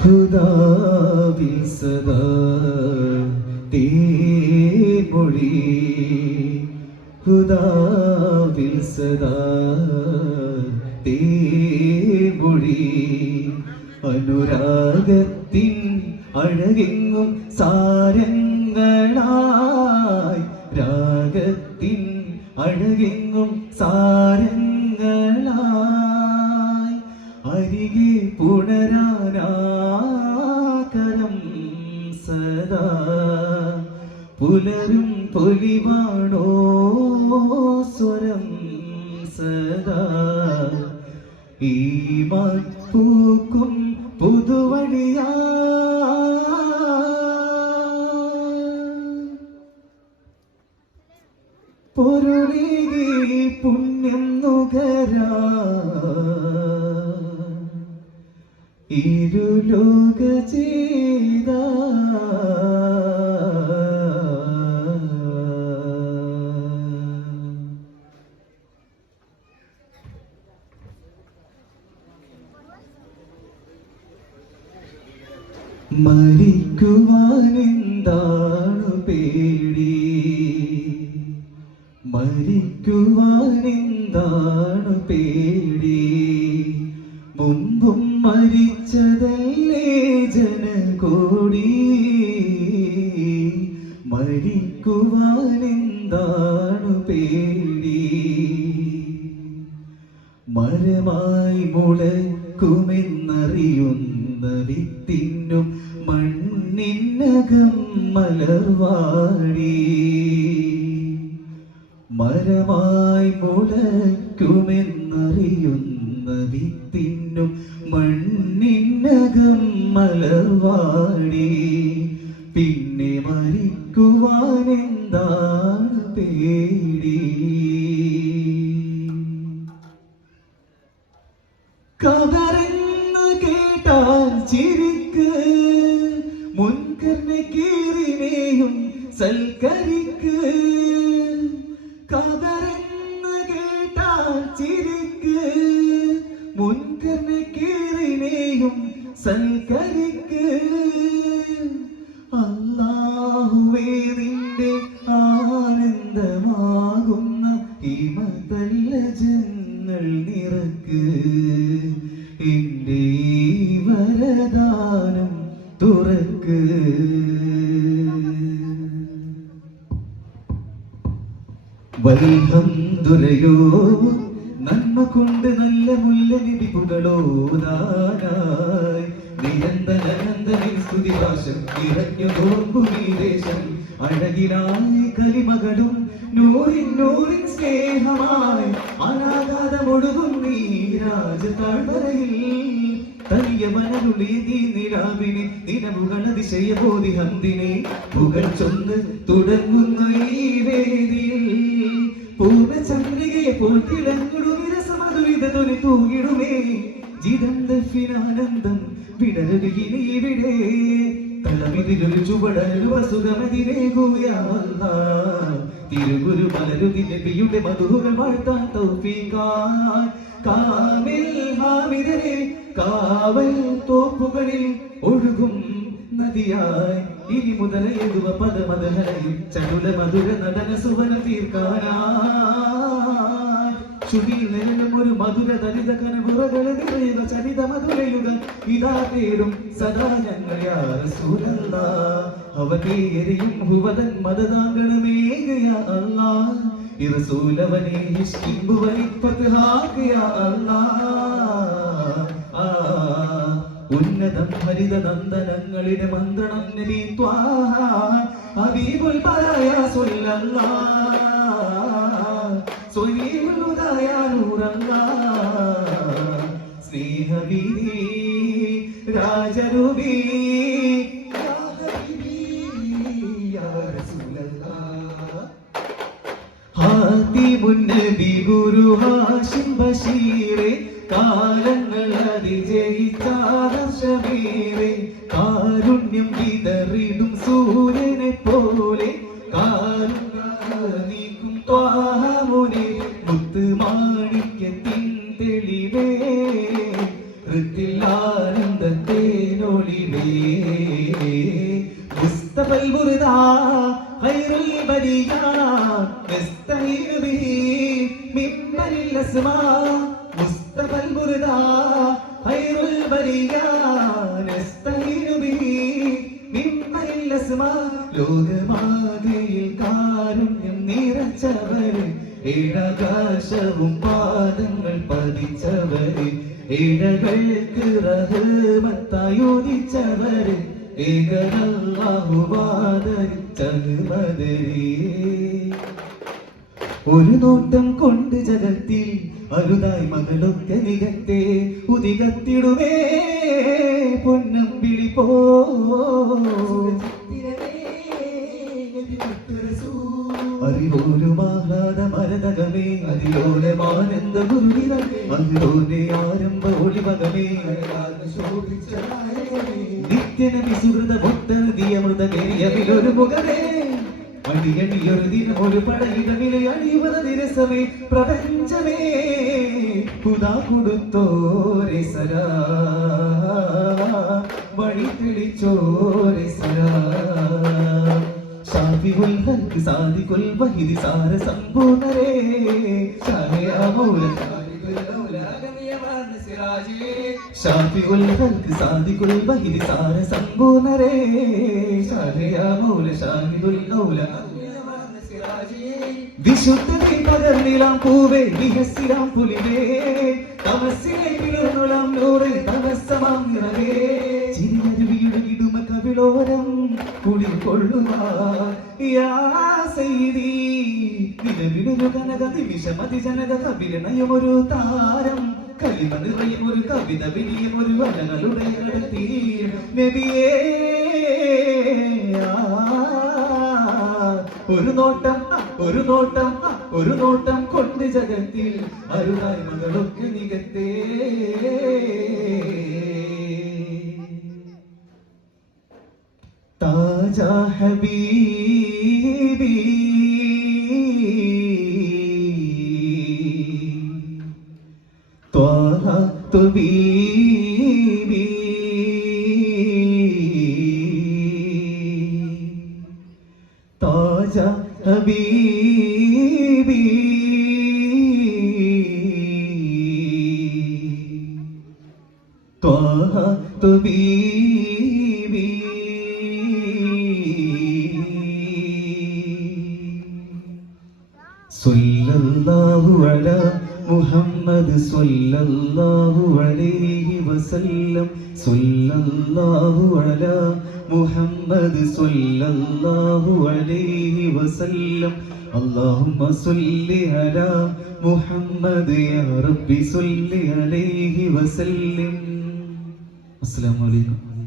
ഹുദാവിൽ സദാ തേൻമൊഴി, ഹുദാവിൽ സദാ തേൻമൊഴി, അനുരാഗത്തിൻ അഴകെങ്ങും സാരങ്ങളായി, രാഗത്തിൻ അഴകെങ്ങും സാരങ്ങളായി, അരികെ പുണരാനാകരം സദാ, പുലരും പൊലിവാണോ സ്വരം സദാ, ഈ പൂക്കും പുതുവഴിയാ പൊരുളി പുണ്യം നുകരാ, ഇരുലോക ചെയ്ത മരിക്കുവാനെന്താണ് പേടി, മരിക്കുവാനെന്താണ് പേടി, മുമ്പും മരിച്ചതല്ലേ ജനകോടി, മരിക്കുവാനെന്താണ് പേടി, മരമായി മുളക്കുമെന്നറിയുന്ന വിത്തിനും മണ്ണിനകം മലർവാടി, മരമായി മുളക്കുമെന്നറിയുന്ന വിത്തിനും മണ്ണിനകം മലർവാടി, പിന്നെ മരിക്കുവാനെന്താണ് പേടി, കതറെന്ന് കേട്ടാൽ ചിരിക്ക്, മുൻകർണക്കീറിനെയും സൽക്കരിക്ക്, കതറെന്ന് കേട്ടാൽ ചിരിക്ക്, മുൻകർണക്കീറിനെയും സൽക്കരിക്ക്, അല്ലാഹുവേ നിന്റെ ആനന്ദമാകുന്ന ഹിമതല്ല ജങ്ങൾ നിറക്ക്, എന്റെ വരദാനം തുറക്ക്, വൽഹംദുലില്ലാ നന്മ കൊണ്ട് നല്ല മുല്ലനിധിപുകളോദാനായി, നിരന്തരനന്ദനിൽ സ്തുതിഭാഷം ഇറഞ്ഞു നോമ്പുദേശം, അഴകിലായി കലിമകളും നൂറിൻ നൂറിൻ സ്നേഹമായി അനാഗാതമൊഴുകും നീ രാജതാഴ്വരയിൽ, തനിയ മനരുളീതി നിലാവിനെ നിലവുകളതിശയബോധി ഹന്തിനെ പുകൾ ചൊന്ന് തുടങ്ങുന്ന ഈ വേദിയിൽ, പൂർണ്ണചന്ദ്രികയെ പോൽ തിളങ്ങിടും വിരസമധുരിത തൊലി തൂങ്ങിടുമേ, ജിതന്തഫിനാനന്ദം വിടരുകിനി ഇവിടെ, തലമിതിലൊരു ചുവടരുവ സുഖമതിരേകുകയല്ല, തിരുഗുരു മലരുതി നബിയുടെ മധുകൾ വാഴ്ത്താൻ തൗഫീഖായി, കാമിൽ ഹാമിദരെ കാവൽ തോപ്പുകളിൽ ഒഴുകും നദിയായി, ഇനി മുതൽ എഴുതുവ പദമതഹരയും ചടുല മധുര നടന സുവന തീർക്കാനായി, ചുടിയിൽ നിഴലും ഒരു മധുര ദരിത കനവുറകളെ നിറയുക ചരിത മധുരയുഗ ഇതാ തേടും സദാ ഞങ്ങൾ യാ റസൂലല്ലാഹ്, അവതേരിയും ഹുവദൻ മദദാഗണമേക യാ അല്ലാഹ്, ഈ റസൂലവനെ ഇഷ്കിംബുവനി ഫത്ഹാക യാ അല്ലാഹ്, ഉന്നതം ഹരിത നന്ദനങ്ങളുടെ മന്ത്രണം നബി ത്വാഹ ഹബീബുൽ ബറായ സ്വല്ലല്ലാഹ്, സ്വഹീബുൽ ഹുദായ നൂറല്ലാഹ്, സ്നേഹവീതി രാജരൂപി യാ ഹബീബി യാ റസൂലല്ലാഹ്, ഹാതിമുൻ നബി ഗുരു ഹാഷിം ബശീറെ, കാലങ്ങൾ അതിജയിച്ചാദർശമേറെ, കാരുണ്യം വിതറിടും സൂര്യനെ പോലെ, കാരുണ്യം നീക്കും ത്വാഹമുനെ മുത്തുമാണിക്യത്തിൻ തെളിവേ ഋത്തിലാനന്ദത്തേനൊളിവേ മുസ്തഫൽ ബുർദാ ഖൈറുൽ ബരിയ നസ്തഈനു ബിഹി മിമ്മനിൽ അസ്മാ മുസ്തഫൽ ബുർദാ ഖൈറുൽ ബരിയ നസ്തഈനു ബിഹി മിമ്മനിൽ അസ്മാ ലോകമാകയിൽ കാരുണ്യം നിറച്ചവരെ ഏഴാകാശവും പാദങ്ങൾ പതിച്ചവരെ ഏഴകൾക്ക് റഹ്മത്തായുദിച്ചവരെ ഏകനല്ലാഹുവാദരിച്ചതുമതരേ ഒരു നോട്ടം കൊണ്ട് ജഗത്തിൽ അരുതായി മകളൊക്കെ നികത്തെ ഉദികത്തിടുവേ പൊന്നമ്പിളി പോ അറിവോരും ആഹ്ലാദ മരതകമേ അതിലോലമാനന്ദ ഗുരുവിരം മഹിളോന്റെ ആരംഭ ഒളിമകമേ നിത്യനബി സുഹൃത ഭക്തനദി അമൃതകേരിയവിലൊരു മുഖമേ അടിയടിയൊരു ദിനം ഒരു പടയിടമിലെ അടിവത നിരസമേ പ്രപഞ്ചമേ കുതാ കൊടുത്തോരെ സരാ വഴി തെളിച്ചോരെ സരാ ഷാഫിഉൽ ഹഖ് സാദിഖുൽ വഹീദ് സാര സമ്പൂർണരേ ഷാഹിഅമൂല ഷാഫിഉൽ ഹഖ് സാദിഖുൽ വഹീദ് സാര സമ്പൂർണരേ ഷാഹിഅമൂല ഷാഹിദുൽ ഔല വിശുദ്ധതയിൽ പകർന്നിലാം പൂവേ വിഹസിലാം പുലിവേ തമസ്സിലെ പിളർന്നുളാം നൂറേ തമസ്സമാം നിറവേ ചിരിയരുവിയുടെ ഇടുമ കവിളോരം കുളിർ കൊള്ളുക യാ സയ്യിദി നിലവിലൊരു കനക നിമിഷമതി ജനക കവിരണയുമൊരു താരം കലിമ നിറയും ഒരു കവിത വിനിയും ഒരു വനകളുടെ കടത്തി നബിയേ ഒരു നോട്ടം ഒരു നോട്ടം ഒരു നോട്ടം കൊണ്ട് ജഗത്തിൽ അരുതായി മകളൊക്കെ നികത്തേ താജാ ഹബീബി ത്വാഹ തുബീബി താജാ ഹബീബി ത്വാഹ തുബീബി സല്ലല്ലാഹു അലാ മുഹമ്മദ് സല്ലല്ലാഹു അലൈഹി വസല്ലം സല്ലല്ലാഹു അലാ മുഹമ്മദ് സല്ലല്ലാഹു അലൈഹി വസല്ലം اللهم صل على محمد يا ربي صل عليه وسلم. السلام عليكم.